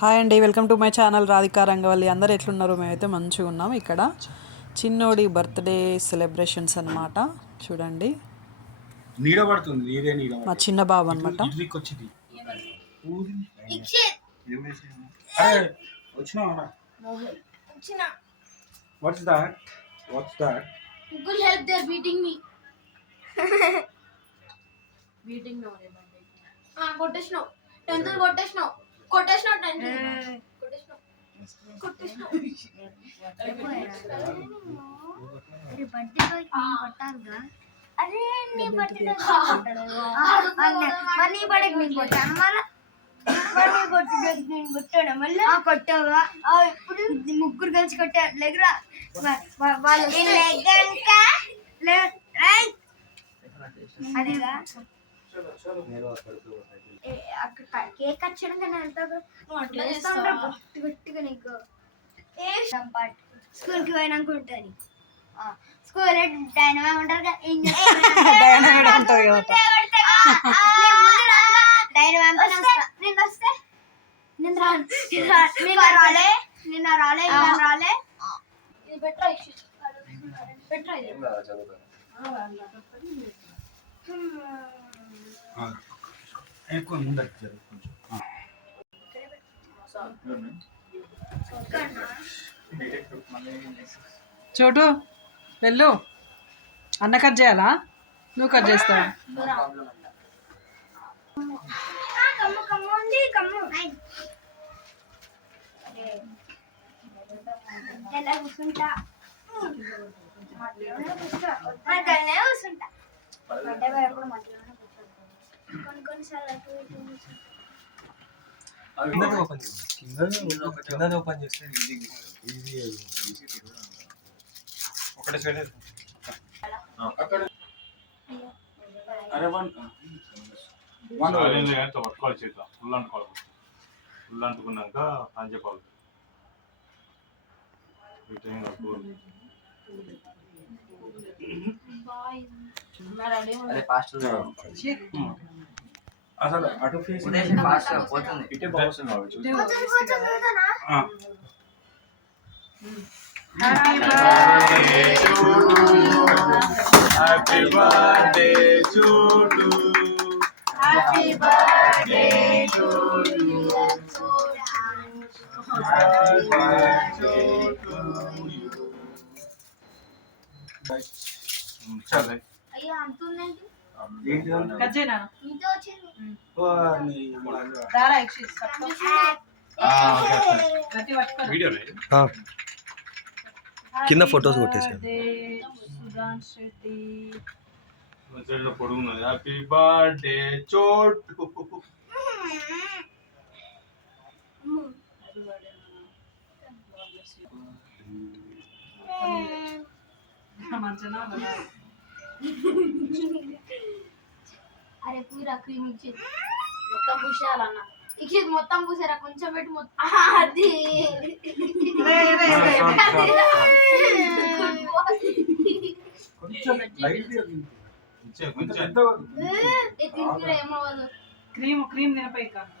Hi అండి, welcome to my channel Radhika Rangavalli. అందరు ఎట్లున్నారు? మేమైతే మంచిగా ఉన్నాం. ఇక్కడ చిన్నోడి బర్త్డే సెలబ్రేషన్స్ అన్నమాట. చూడండి, మా చిన్న బాబు అనమాట. ముగ్గురు కలిసి కొట్టారు లేకరా అక్కడ కేక్ వచ్చడం గట్టిగా నీకు స్కూల్ కి పోయినాక ఉంటుంది. స్కూల్ డైనమైట్ ఉంటారు నిన్న రాలే ఇది బెటర్ ఎక్కువ ముందరికి జరుగు కొంచెం. చోటు వెళ్ళు. అన్న కట్ చేయాలా? నువ్వు కట్ చేస్తావా? కూర్చుంటా ఓపెన్ చేస్తే ఈజీ ఒకటే సైడ్. పట్టుకోవాలి చేత ఫుల్ అంటుకోవాలి. ఫుల్ అంటుకున్నాక అని చెప్పాలి. అసలు అటు ఫేస్ ఇటే బాగుంది. Happy birthday to you. Happy birthday to you. Happy birthday to you. చల్లే అయ్యో అంతుందండి కట్ చేయనా? మీతో వచ్చింది కింద ఫొటోస్ కొట్టేసాను. పొడుగున్నది. హ్యాపీ బర్త్డే చోటు. అరే పూరా క్రీమ్ ఇచ్చేది మొత్తం పూసేయాలన్న. ఇచ్చేది మొత్తం పూసారా? కొంచెం పెట్టి మొత్తం అది ఏమవ్వదు. క్రీమ్ తినపై కాదు.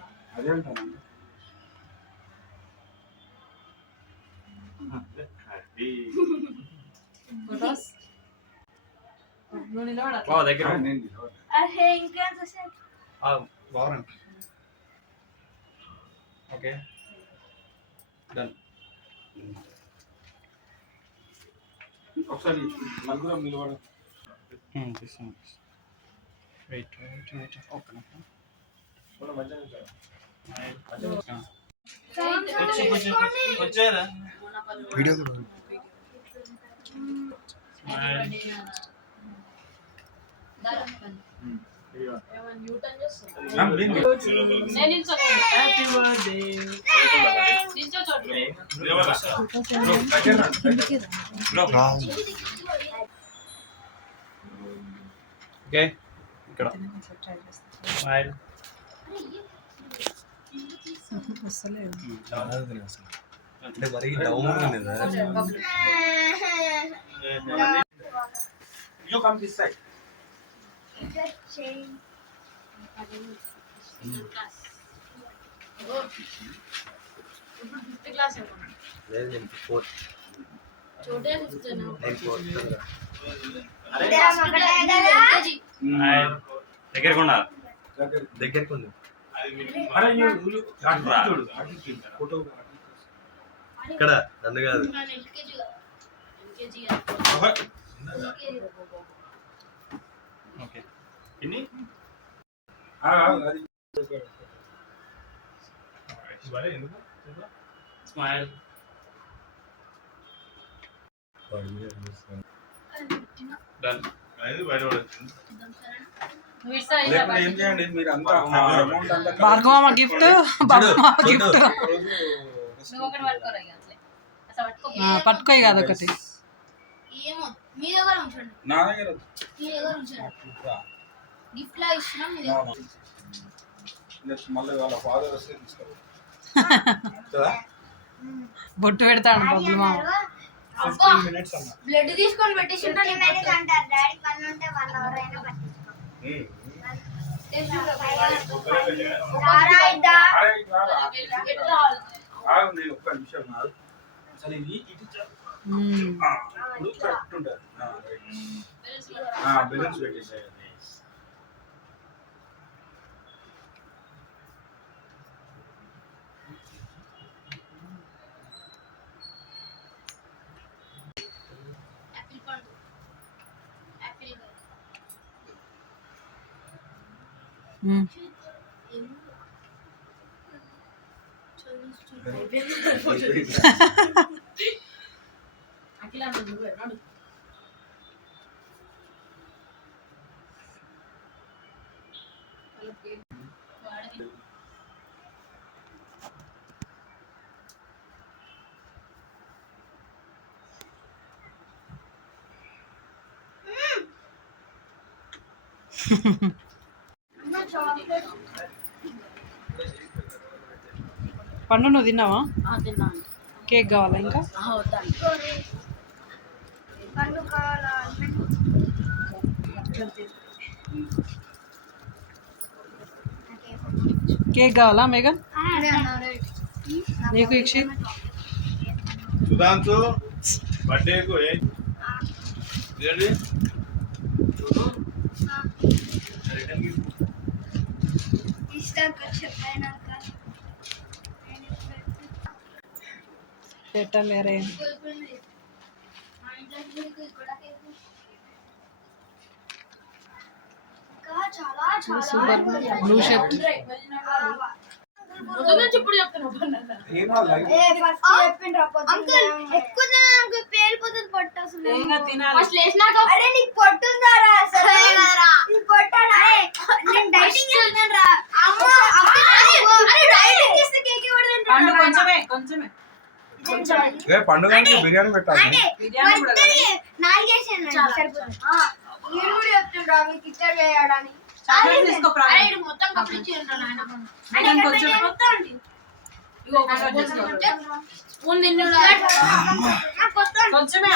అరే ఇంకేం బాగుంది. Okay done. ఒకసారి నలుగురం నిలబడ. వెయిట్ ఓకే వీడియో ఓకే ఇక్కడ స్మైల్. అంటే మరి డౌన్ ఉంది. You come this side. Class ఏమో లేదు నేను 4th చోటే ఫిఫ్త్ నేను 4th దగ్గరకుండా దగ్గరికి ఉంది ఇక్కడ నన్ను కాదు ఓకే ఇన్ని స్మైల్ డన్ అది బయట పడుతుంది లేకపోతే ఏం చేయండి మీరు అంతా అమౌంట్ అంతా భార్గవ గిఫ్ట్ గిఫ్ట్ పట్టుకోయి కాదు ఒకటి ఏమో మీ దగ్గర ఉంచండి నా దగ్గర మీ దగ్గర ఉంచండి గిఫ్ట్ లా ఇస్తున్నాం మీ నెక్స్ట్ మళ్ళీ వాళ్ళ ఫాదర్ వస్తే తీసుకోవాలి బొట్టు పెడతాడు బొబ్బులు మామ 15 minutes అన్న బ్లడ్ తీసుకొని పెట్టేసి ఉంటాను అంటారు డాడీ పని ఉంటే 1 అవర్ అయినా ఆగు నేను ఒక్క నిమిషం ఆగు. అసలు ఇది ఇటు ఇప్పుడు కరెక్ట్ ఉంటుంది బెలూన్స్ పెట్టేసాయి పండు నువ్వు తిన్నావా? తిన్నాను. కేక్ కావాలా ఇంకా? వద్దండి. పండు కావాలా? కేక్ కావాలా మేఘన్? నీకు ఇక్షిత్? సుధాంశు బర్త్డేకు ఏంటి పెట్టలేరే సూపర్ బ్లూ షర్ట్ ఇప్పుడు చెప్తున్నావు పేలిపోతుంది పొట్టు అసలు ఫస్ట్ లేచినాక అరే నీకు పొట్టుందారా అసలు నీకు పొట్టాడా నేను డైటింగ్ చేస్తాను రా అమ్మో అరే డైటింగ్ చేస్తే కేక్ పండు కొడతాను కొంచెమే పండుగకి బిర్యానీ పెట్టాలి నాలుగేసాను సరిపోతుంది నేను కూడా చెప్తుండ్రా మీకు ఇచ్చారు చేయడానికి మొత్తం కంప్లీట్ చేయండి నాయన. మొత్తం అండి కొంచెమే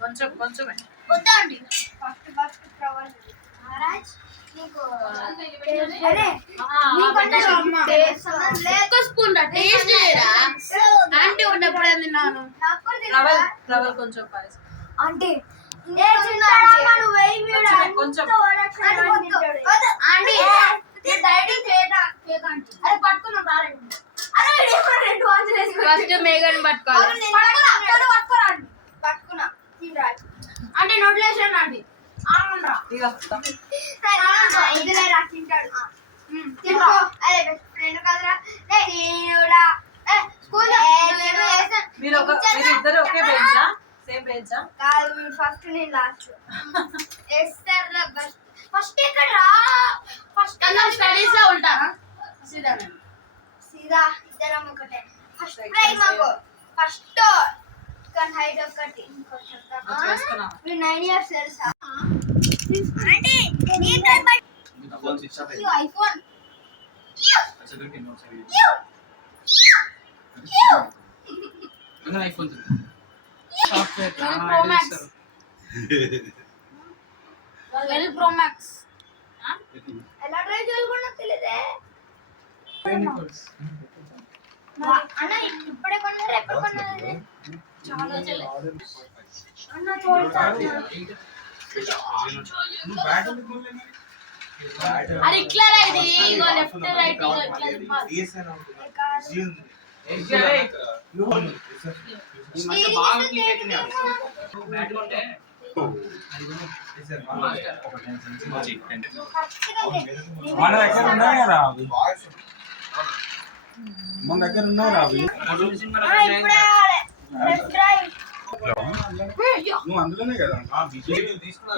కొంచెం కొంచెమే వద్దండి ఫస్ట్ స్పూన్ టేస్ట్ ఆంటీ ఉన్నప్పుడు తిన్నాను. రవల్ కొంచెం పాయసం అంటే కొంచెం ఫస్ట్ మేఘన్ పట్టుకోవాలి. పట్టుకున్నా అంటే నోట్లేసాను అండి ఇందులో రాసింటాడు మీరు ఇద్దరు ఒకే బెంచా? సేమ్ బెంచా? కాదు ఫస్ట్ నేను లాస్ట్ ఫస్ట్ ఎక్కడ ఫస్ట్ స్టడీస్ లో ఉంటారా? సీదా ఇద్దరం ఒకటే ఫస్ట్ మాకు ఫస్ట్ కానీ హైట్ ఒకటి మీరు 9 years తెలుసా అంటే ఐఫోన్ సాఫ్ట్వేర్ 12 Pro Max. ఎలా ట్రై చేయాలో కూడా నాకు తెలియదే. అన్న ఇప్పుడే కొన్నారా ఎప్పుడు కొన్నారా? చాలా చెల్లి. అన్న చూడతా అరే ఇట్లా రా ఇది ఇగో లెఫ్ట్ రైట్ ఇగో ఇట్లా తిప్పాలి. మన దగ్గర ఉన్నాయి కదా అవి, మన దగ్గర ఉన్నాయి అవి. ఇప్పుడే లెఫ్ట్ రైట్ నువ్వు అందులోనే కదా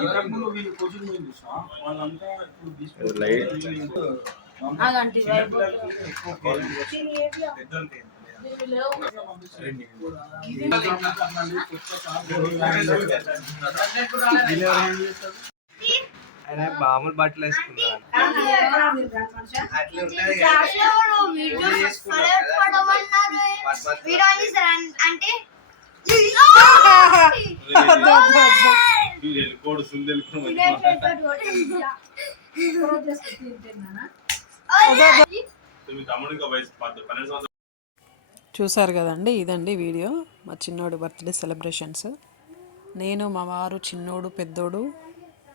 ఇంతకుముందు వీళ్ళు కోచింగ్ పోయి చూసా వాళ్ళంతా ఇప్పుడు ఆగండి ఆయన మామూలు బట్టలు వేసుకున్నాడు అట్లా ఉంటది క్లాస్లో వీడియో పడమన్నారు వీడియో తీసారు అంటే చూసారు కదండి, ఇదండి వీడియో మా చిన్నోడు బర్త్డే సెలబ్రేషన్స్. నేను మా వారు చిన్నోడు పెద్దోడు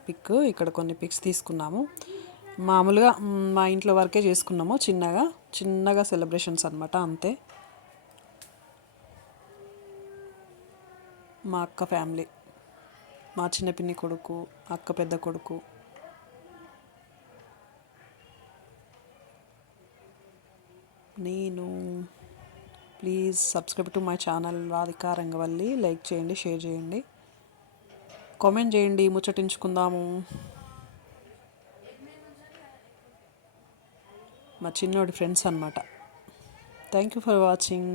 పిక్ ఇక్కడ కొన్ని పిక్స్ తీసుకున్నాము. మామూలుగా మా ఇంట్లో వరకే చేసుకున్నాము, చిన్నగా సెలబ్రేషన్స్ అనమాట, అంతే. మా అక్క ఫ్యామిలీ, మా చిన్న పిన్ని కొడుకు, అక్క పెద్ద కొడుకు, నేను. Please subscribe to my channel Radhika Rangavalli. Like చేయండి, షేర్ చేయండి, కామెంట్ చేయండి, ముచ్చటించుకుందాము. మా చిన్నోడి ఫ్రెండ్స్ అన్నమాట. Thank you for watching.